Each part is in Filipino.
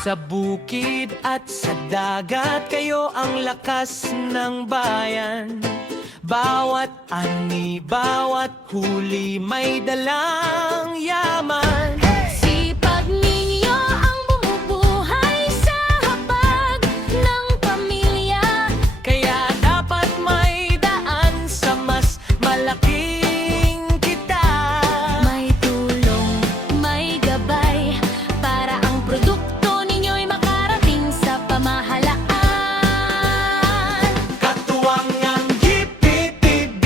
Sa bukid at sa dagat, kayo ang lakas ng bayan. Bawat ani, bawat huli may dalang yaman. Sipag ninyo ang bumubuhay sa hapag ng pamilya. Kaya dapat may daan sa mas malaking kita. May tulong, may gabay, para ang produkto ninyo'y makarating sa pamahalaan. Katuwangang DPPBTSO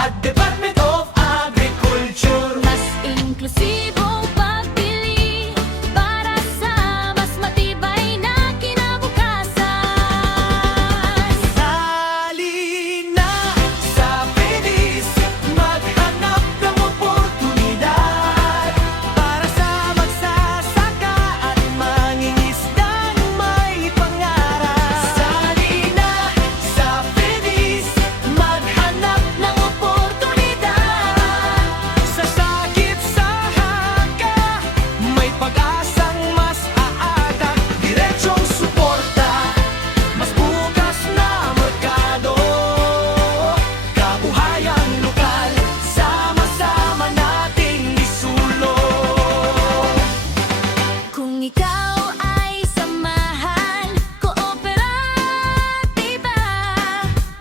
at Department of Agriculture. Mas inklusibong pagpili para sa mas matibay na kinabukasan. Sali na sa PDIS, maghanap ng oportunidad para sa magsasaka at mangingisdang may pangarap. Sali na sa PDIS, maghanap ng oportunidad. Sa sakit sa haka, may pag-asang mas aatak. Diretsong suporta, mas bukas na merkado. Kabuhayan lokal, sama-sama nating isulong. Kung ikaw ay samahan, kooperatiba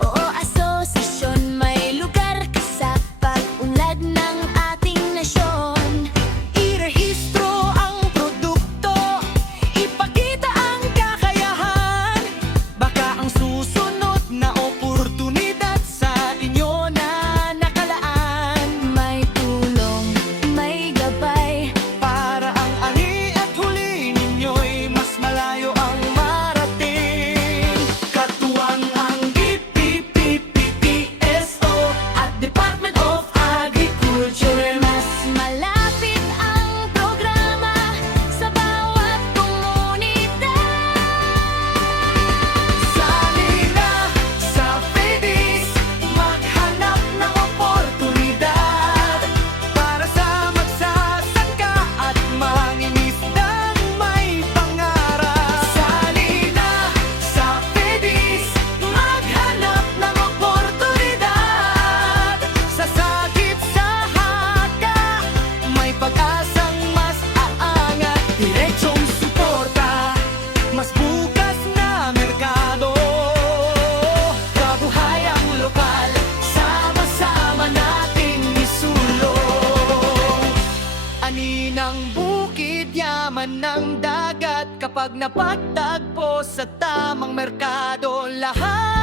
o asosasyon, may lugar ka sa pag-unlad ng ating nasyon. Irehistro ang produkto, ipakita ang kakayahan. Baka ang susunod na oportunidad sa inyo na nakalaan. May tulong, may gabay, Para ang ani at huli ninyo'y mas malayo ang marating. Katuwang ang DPPPTSO at Department of Agriculture. mas malapit ang programa sa bawat komunidad. Sali na sa PDIS, maghanap ng oportunidad para sa magsasaka at mangingisdang may pangarap. Sali na sa PDIS, maghanap ng oportunidad. Sa sakit sa haka, may pag-asang mas aangat. Diretsong suporta, mas bukas na merkado. Kabuhayang lokal, sama-sama nating isulong. Ani ng bukid, yaman ng dagat, kapag napagtagpo sa tamang merkado, lahat